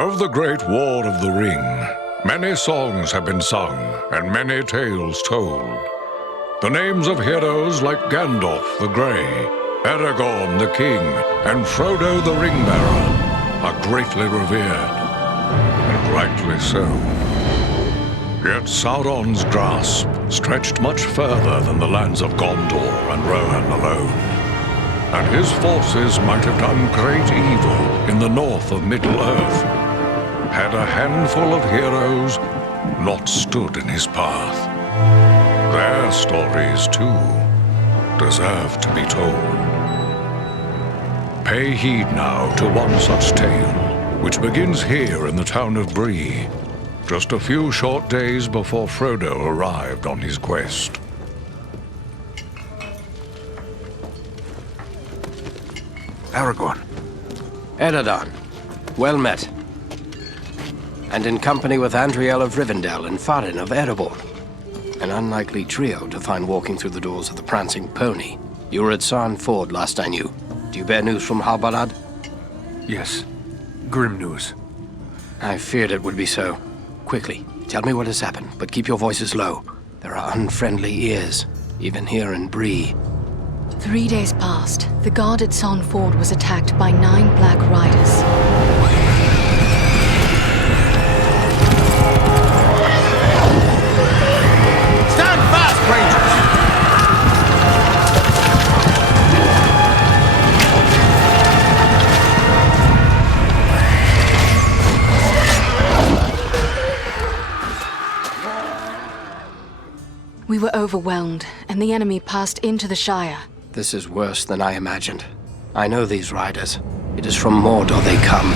Of the Great War of the Ring, many songs have been sung and many tales told. The names of heroes like Gandalf the Grey, Aragorn the King, and Frodo the Ring-Bearer are greatly revered, and rightly so. Yet Sauron's grasp stretched much further than the lands of Gondor and Rohan alone, and his forces might have done great evil in the north of Middle-earth, had a handful of heroes not stood in his path. Their stories, too, deserve to be told. Pay heed now to one such tale, which begins here in the town of Bree, just a few short days before Frodo arrived on his quest. Aragorn. Eredon, well met. And in company with Andriel of Rivendell and Farin of Erebor. An unlikely trio to find walking through the doors of the Prancing Pony. You were at Sarn Ford last I knew. Do you bear news from Halbarad? Yes. Grim news. I feared it would be so. Quickly, tell me what has happened, but keep your voices low. There are unfriendly ears, even here in Bree. 3 days passed. The guard at Sarn Ford was attacked by 9 Black Riders. Stand fast, Rangers! We were overwhelmed, and the enemy passed into the Shire. This is worse than I imagined. I know these riders. It is from Mordor they come.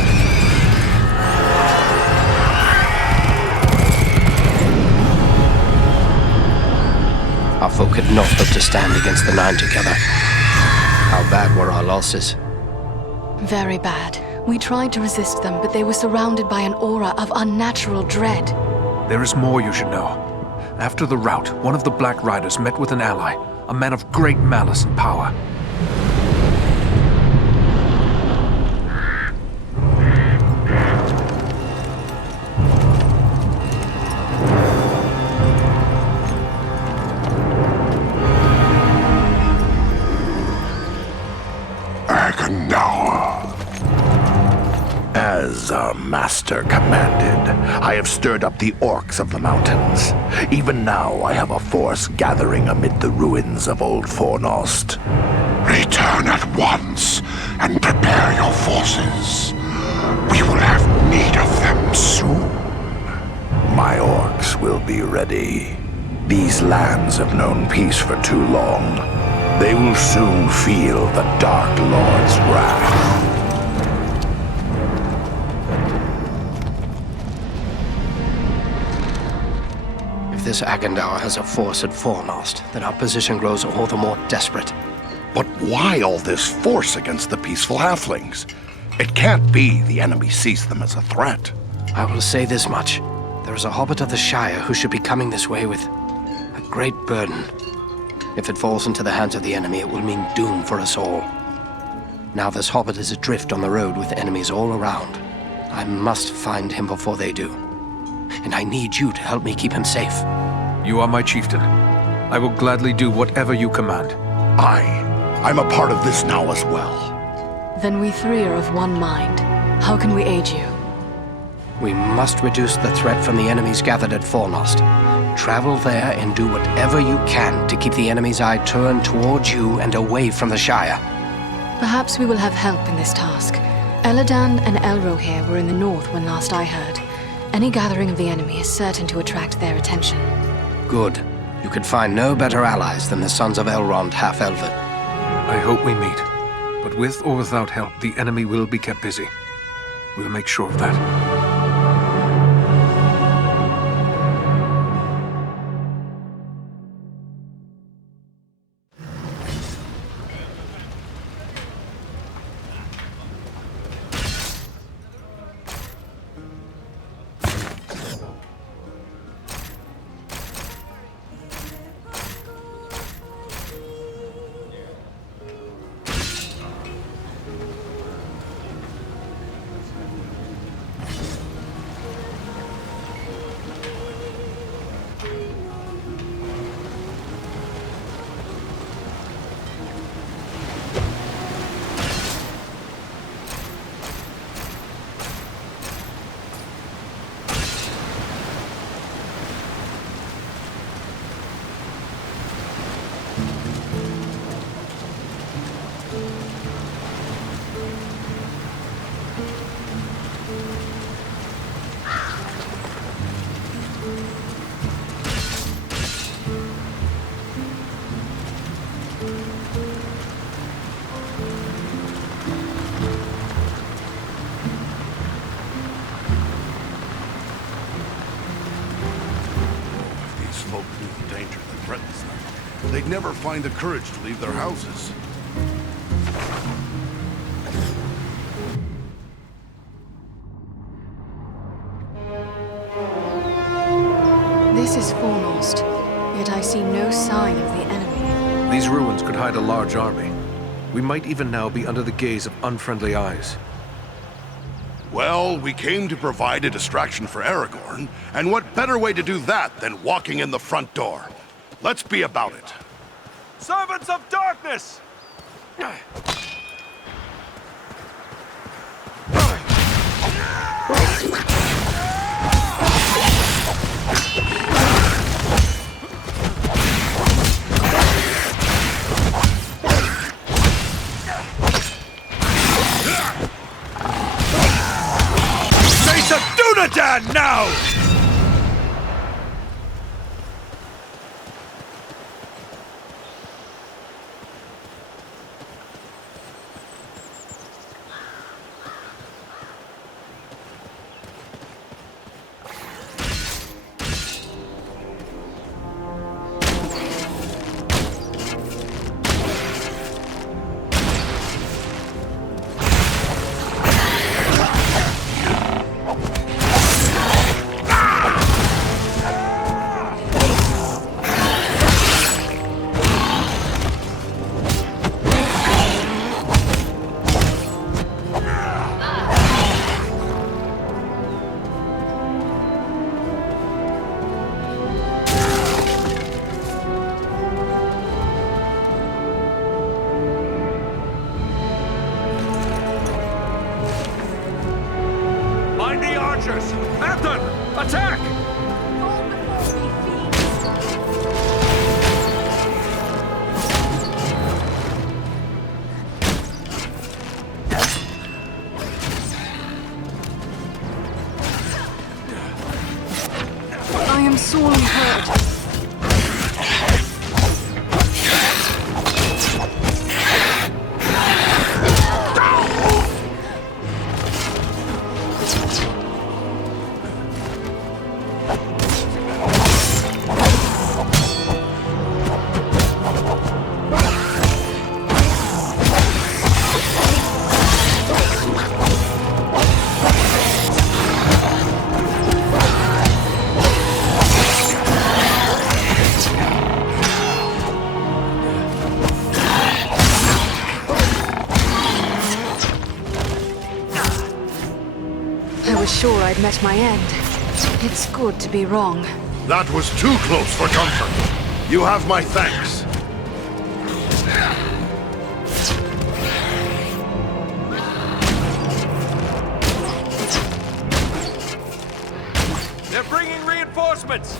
Our folk could not hope to stand against the 9 together. How bad were our losses? Very bad. We tried to resist them, but they were surrounded by an aura of unnatural dread. There is more you should know. After the rout, one of the Black Riders met with an ally, a man of great malice and power. As our master commanded, I have stirred up the Orcs of the mountains. Even now I have a force gathering amid the ruins of old Fornost. Return at once and prepare your forces. We will have need of them soon. My Orcs will be ready. These lands have known peace for too long. They will soon feel the Dark Lord's wrath. If this Agandaur has a force at Fornost, then our position grows all the more desperate. But why all this force against the peaceful halflings? It can't be the enemy sees them as a threat. I will say this much. There is a hobbit of the Shire who should be coming this way with a great burden. If it falls into the hands of the enemy, it will mean doom for us all. Now this hobbit is adrift on the road with enemies all around. I must find him before they do. And I need you to help me keep him safe. You are my chieftain. I will gladly do whatever you command. I'm a part of this now as well. Then we 3 are of one mind. How can we aid you? We must reduce the threat from the enemies gathered at Fornost. Travel there and do whatever you can to keep the enemy's eye turned towards you and away from the Shire. Perhaps we will have help in this task. Elladan and Elrohir were in the north when last I heard. Any gathering of the enemy is certain to attract their attention. Good. You could find no better allies than the sons of Elrond half-elven. I hope we meet. But with or without help, the enemy will be kept busy. We'll make sure of that. threatens them, they'd never find the courage to leave their houses. This is Fornost, yet I see no sign of the enemy. These ruins could hide a large army. We might even now be under the gaze of unfriendly eyes. Well, we came to provide a distraction for Aragorn, and what better way to do that than walking in the front door? Let's be about it. Servants of darkness! Dunadan now! Attack! I am sorely hurt. I was sure I'd met my end. It's good to be wrong. That was too close for comfort. You have my thanks. They're bringing reinforcements!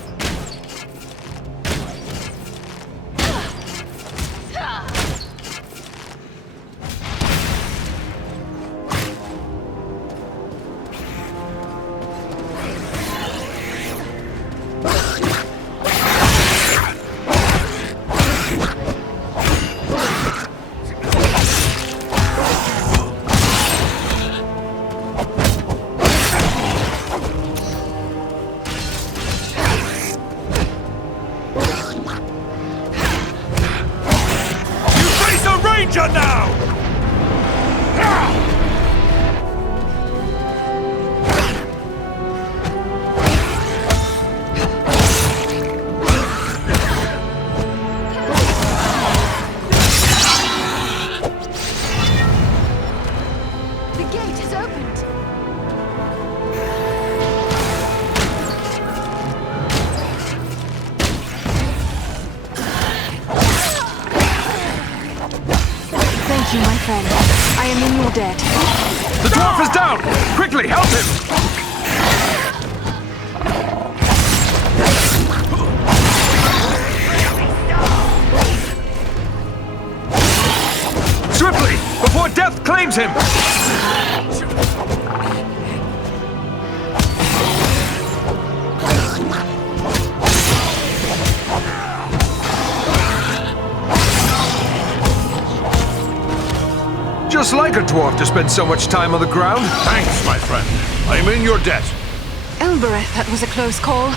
Now! The gate has opened. Thank you, my friend. I am in your debt. The dwarf is down! Quickly, help him! Swiftly, before death claims him! Just like a dwarf to spend so much time on the ground. Thanks, my friend. I am in your debt. Elbereth, that was a close call.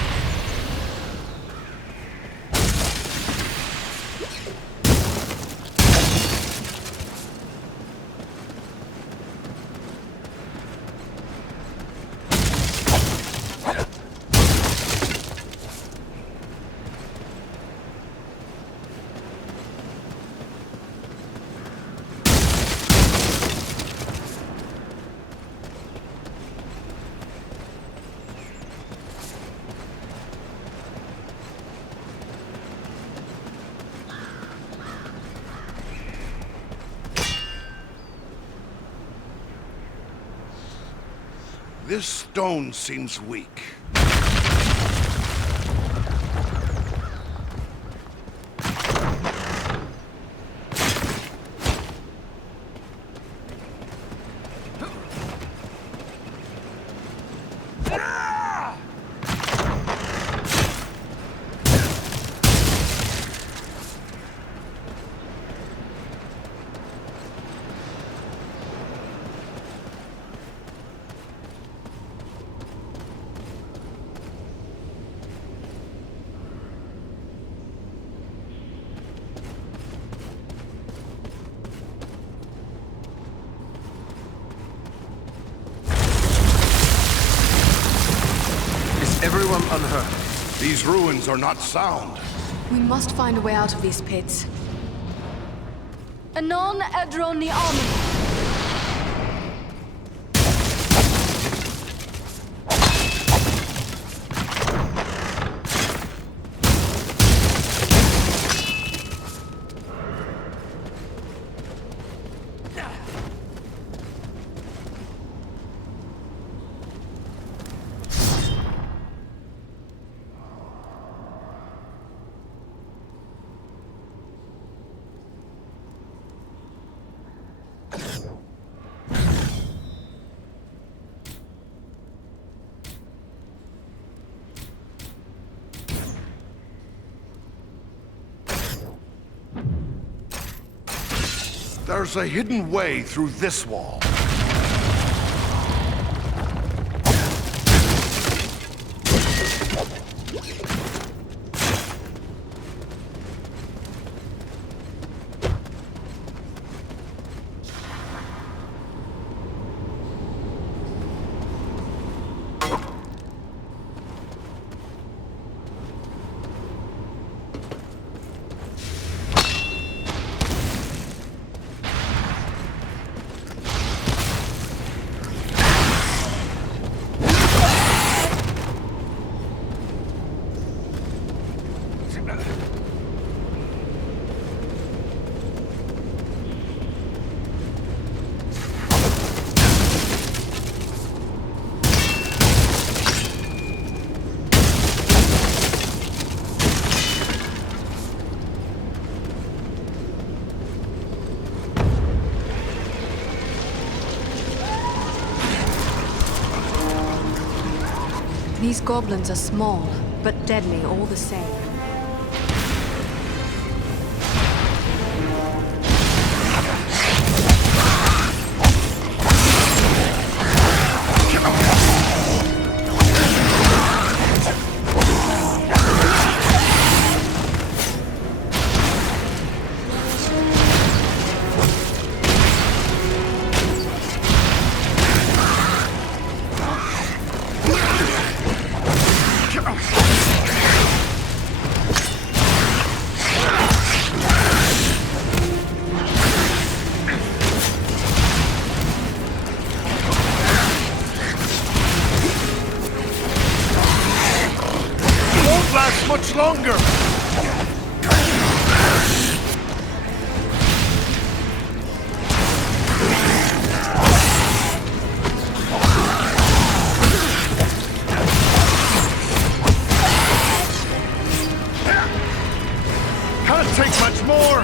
This stone seems weak. Everyone unhurt. These ruins are not sound. We must find a way out of these pits. Anon Edron the Army. There's a hidden way through this wall. These goblins are small, but deadly all the same. Much longer! Can't take much more!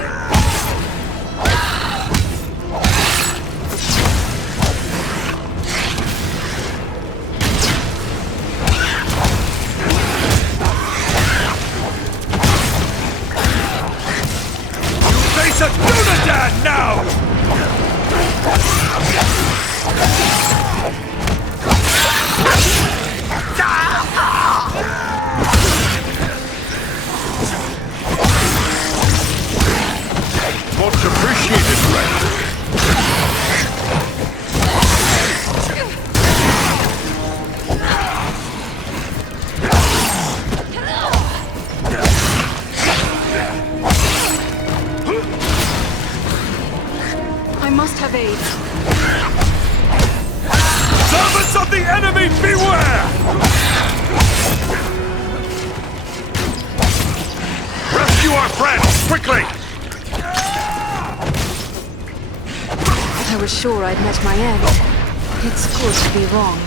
I must have aid. Servants of the enemy, beware! Rescue our friends, quickly! I was sure I'd met my end. It's good to be wrong.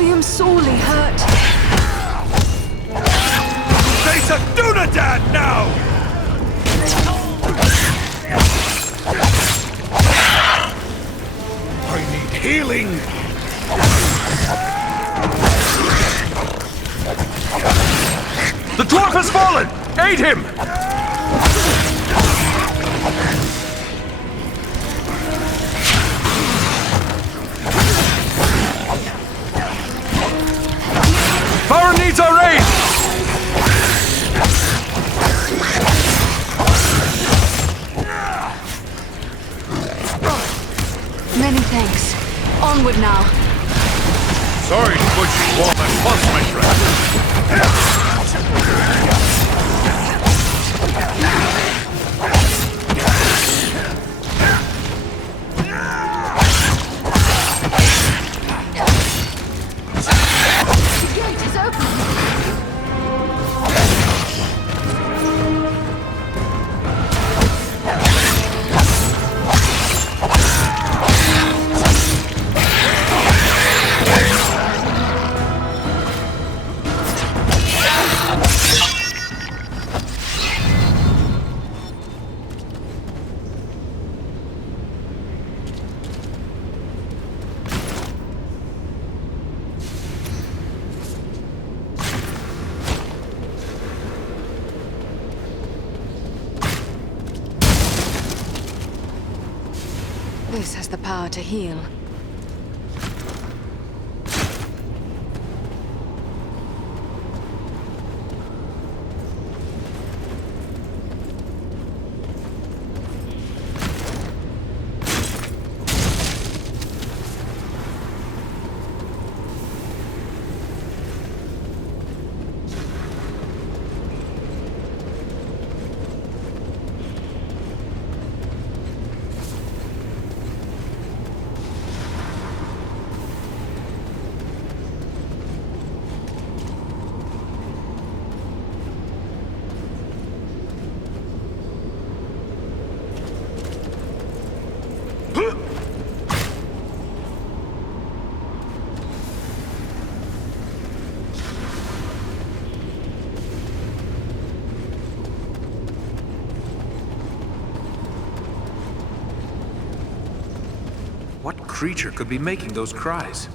I am sorely hurt. Face a Dunedain now! I need healing! The dwarf has fallen! Aid him! Baron needs our aid! Many thanks. Onward now. Sorry to put you all at once, my friend. The gate is open. This has the power to heal. What creature could be making those cries?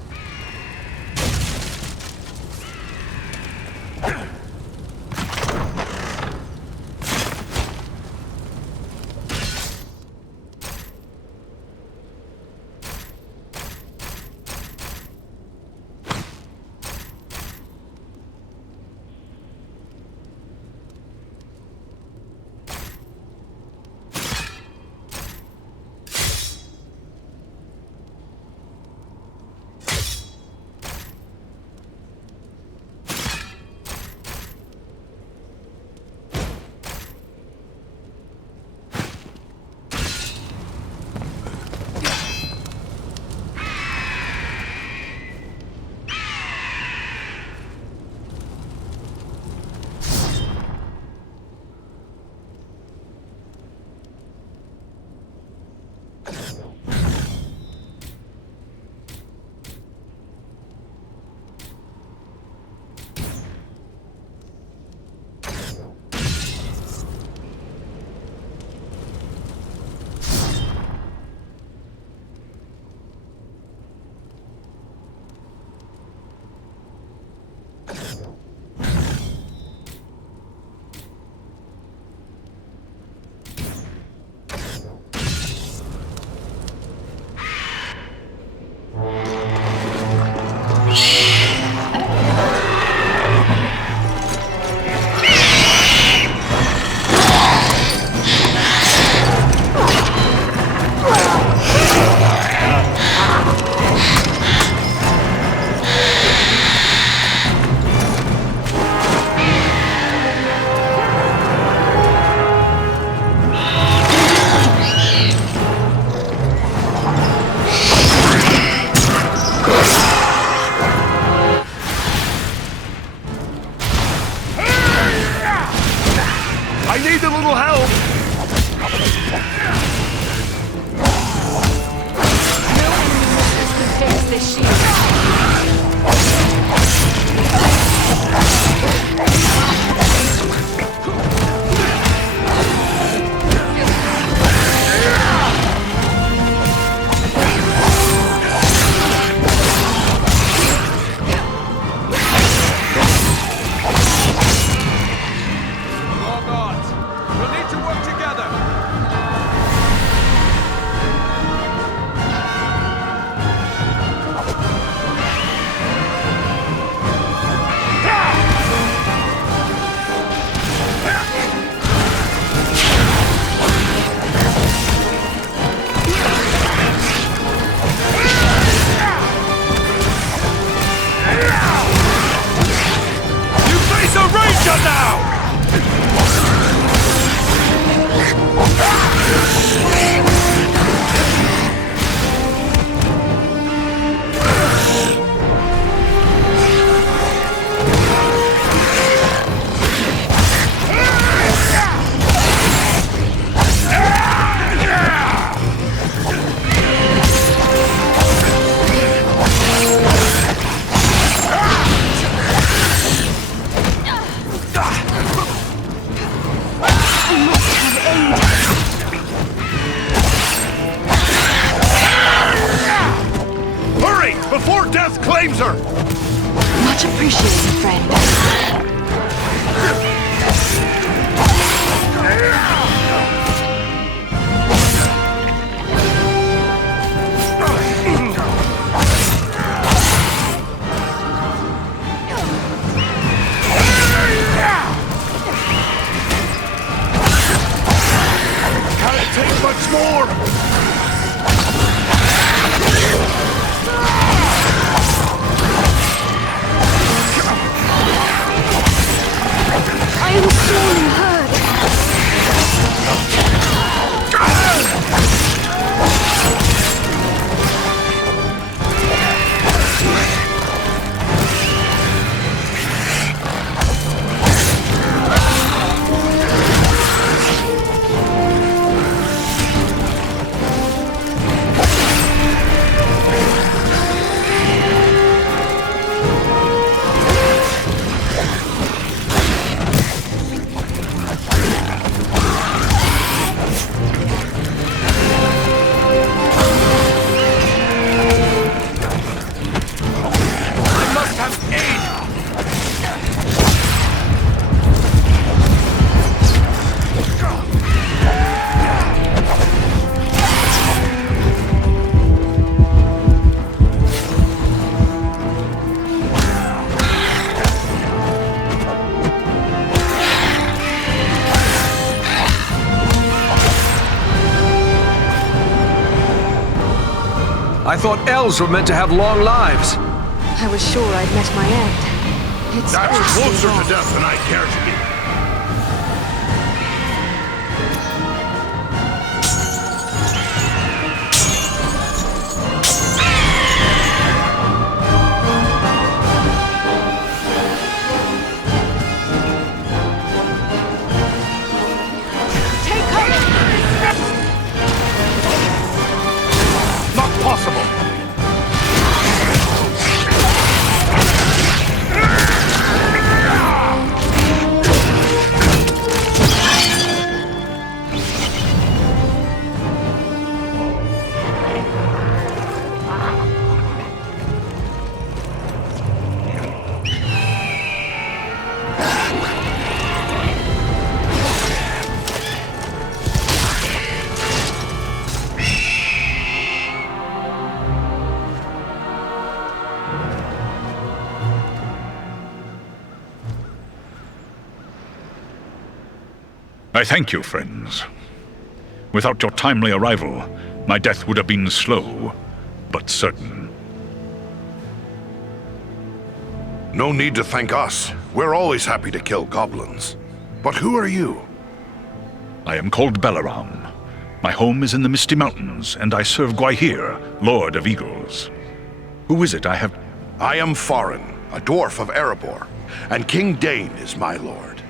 Much appreciated, friend. Can't take much more! I am sorely hurt. I thought elves were meant to have long lives. I was sure I'd met my end. It's That's awfully closer long. to death than I care to be. Take cover! Not possible! I thank you, friends. Without your timely arrival, my death would have been slow, but certain. No need to thank us. We're always happy to kill goblins. But who are you? I am called Balaram. My home is in the Misty Mountains, and I serve Gwaihir, Lord of Eagles. Who is it I have... I am Farin, a dwarf of Erebor, and King Dane is my lord.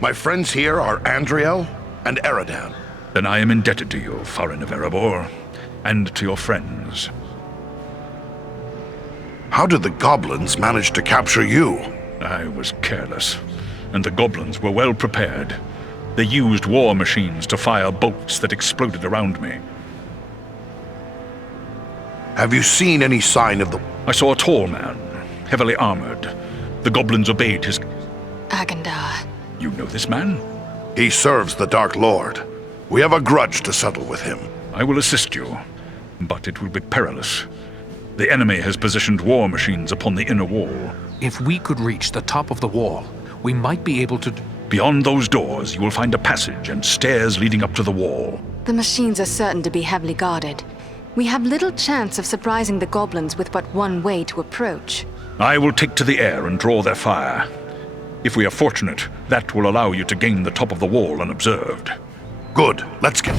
My friends here are Andriel and Eridan. Then I am indebted to you, Farin of Erebor, and to your friends. How did the goblins manage to capture you? I was careless, and the goblins were well prepared. They used war machines to fire bolts that exploded around me. Have you seen any sign of the... I saw a tall man, heavily armored. The goblins obeyed his... Agandar. You know this man? He serves the Dark Lord. We have a grudge to settle with him. I will assist you, but it will be perilous. The enemy has positioned war machines upon the inner wall. If we could reach the top of the wall, we might be able to... Beyond those doors, you will find a passage and stairs leading up to the wall. The machines are certain to be heavily guarded. We have little chance of surprising the goblins with but one way to approach. I will take to the air and draw their fire. If we are fortunate, that will allow you to gain the top of the wall unobserved. Good. Let's get...